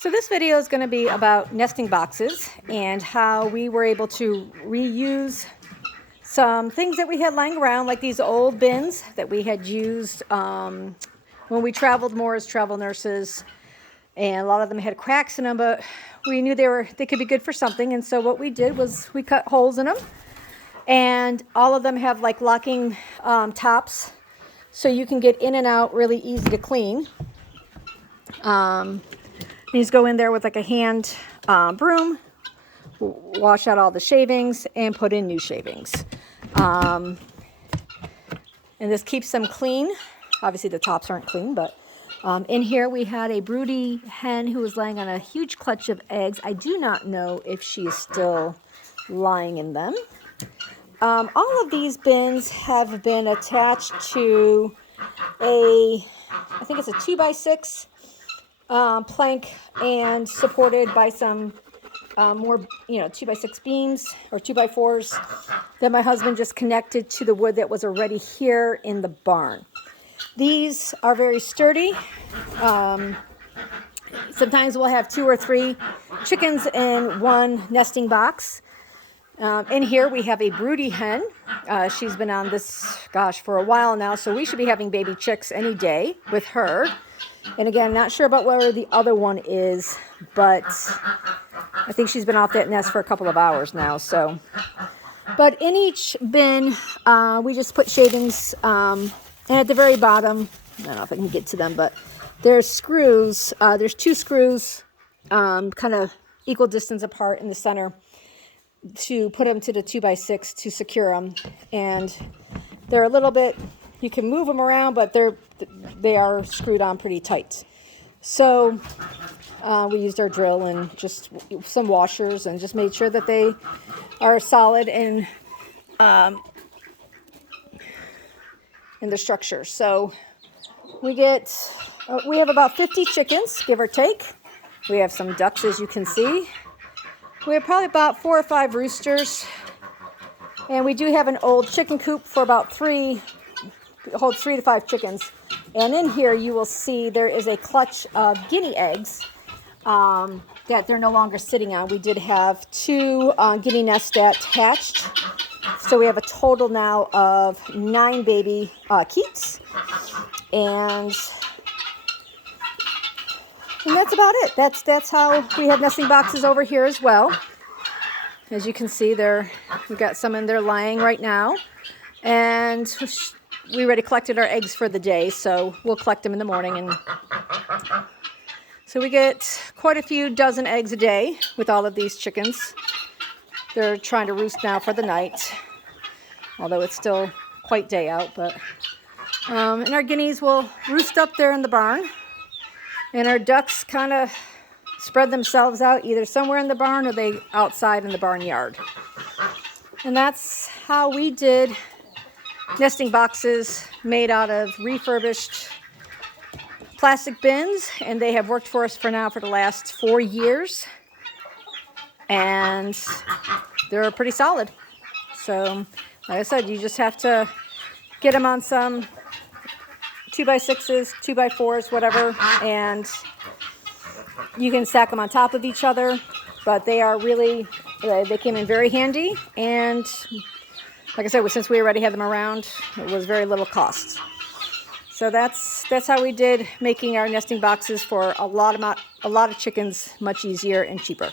So this video is going to be about nesting boxes and how we were able to reuse some things that we had lying around, like these old bins that we had used when we traveled more as travel nurses. And a lot of them had cracks in them, but we knew they could be good for something. And so what we did was we cut holes in them, and all of them have like locking tops, so you can get in and out really easy to clean. These go in there with like a hand broom, wash out all the shavings, and put in new shavings. And this keeps them clean. Obviously the tops aren't clean, but in here we had a broody hen who was laying on a huge clutch of eggs. I do not know if she is still lying in them. All of these bins have been attached to I think it's a 2x6 plank, and supported by some more 2x6 beams or 2x4s that my husband just connected to the wood that was already here in the barn. These are very sturdy. Sometimes we'll have 2 or 3 chickens in one nesting box. In here we have a broody hen. She's been on this, for a while now, so we should be having baby chicks any day with her. And again, not sure about where the other one is, but I think she's been off that nest for a couple of hours now. So, but in each bin, we just put shavings, and at the very bottom, I don't know if I can get to them, but there's screws. There's 2 screws, kind of equal distance apart in the center, to put them to the 2x6 to secure them. And they're a little bit, you can move them around, but they are screwed on pretty tight. So we used our drill and just some washers and just made sure that they are solid in the structure. So we have about 50 chickens, give or take. We have some ducks, as you can see. We have probably about 4 or 5 roosters, and we do have an old chicken coop for about 3 to 5 chickens. And in here you will see there is a clutch of guinea eggs that they're no longer sitting on. We did have 2 guinea nests that hatched, so we have a total now of 9 baby Keats, and that's about it. That's how we have nesting boxes over here as well. As you can see, we've got some in there lying right now, and we already collected our eggs for the day, so we'll collect them in the morning. And so we get quite a few dozen eggs a day with all of these chickens. They're trying to roost now for the night, although it's still quite day out. But and our guineas will roost up there in the barn, and our ducks kind of spread themselves out either somewhere in the barn or they outside in the barnyard. And that's how we did nesting boxes made out of refurbished plastic bins, and they have worked for us for the last 4 years, and they're pretty solid. So like I said, you just have to get them on some 2x6s, 2x4s, whatever, and you can stack them on top of each other. But they are really, they came in very handy, and like I said, since we already had them around, it was very little cost. So that's how we did making our nesting boxes for a lot of chickens much easier and cheaper.